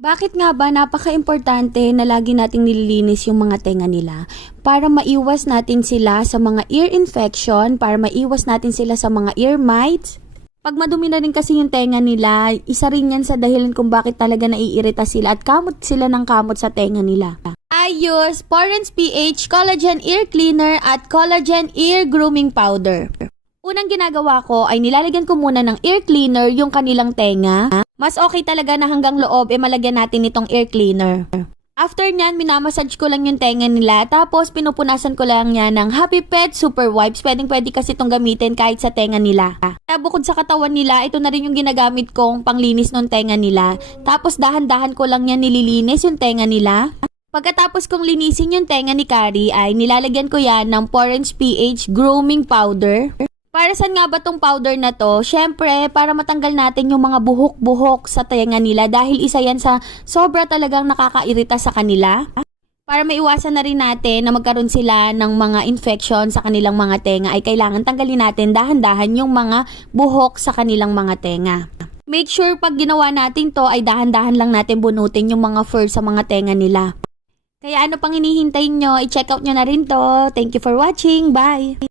Bakit nga ba napaka-importante na lagi nating nililinis yung mga tenga nila? Para maiwas natin sila sa mga ear infection, para maiwas natin sila sa mga ear mites. Pag madumi na rin kasi yung tenga nila, isa rin yan sa dahilan kung bakit talaga naiirita sila at kamot sila ng kamot sa tenga nila. I use Porans PH Collagen Ear Cleaner at Collagen Ear Grooming Powder. Unang ginagawa ko ay nilalagyan ko muna ng ear cleaner yung kanilang tenga. Mas okay talaga na hanggang loob malagyan natin itong ear cleaner. After nyan, minamassage ko lang yung tenga nila. Tapos pinupunasan ko lang yan ng Happy Pet Super Wipes. Pwede kasi itong gamitin kahit sa tenga nila. Bukod sa katawan nila, ito na rin yung ginagamit kong panglinis ng tenga nila. Tapos dahan-dahan ko lang yan nililinis yung tenga nila. Pagkatapos kong linisin yung tenga ni Carrie ay nilalagyan ko yan ng Porans PH Grooming Powder. Para saan nga ba tong powder na to? Syempre, para matanggal natin yung mga buhok-buhok sa tenga nila dahil isa yan sa sobra talagang nakakairita sa kanila. Para maiwasan na rin natin na magkaroon sila ng mga infection sa kanilang mga tenga ay kailangan tanggalin natin dahan-dahan yung mga buhok sa kanilang mga tenga. Make sure pag ginawa natin to ay dahan-dahan lang natin bunutin yung mga fur sa mga tenga nila. Kaya ano pang hinihintay nyo? I-check out nyo na rin to. Thank you for watching. Bye!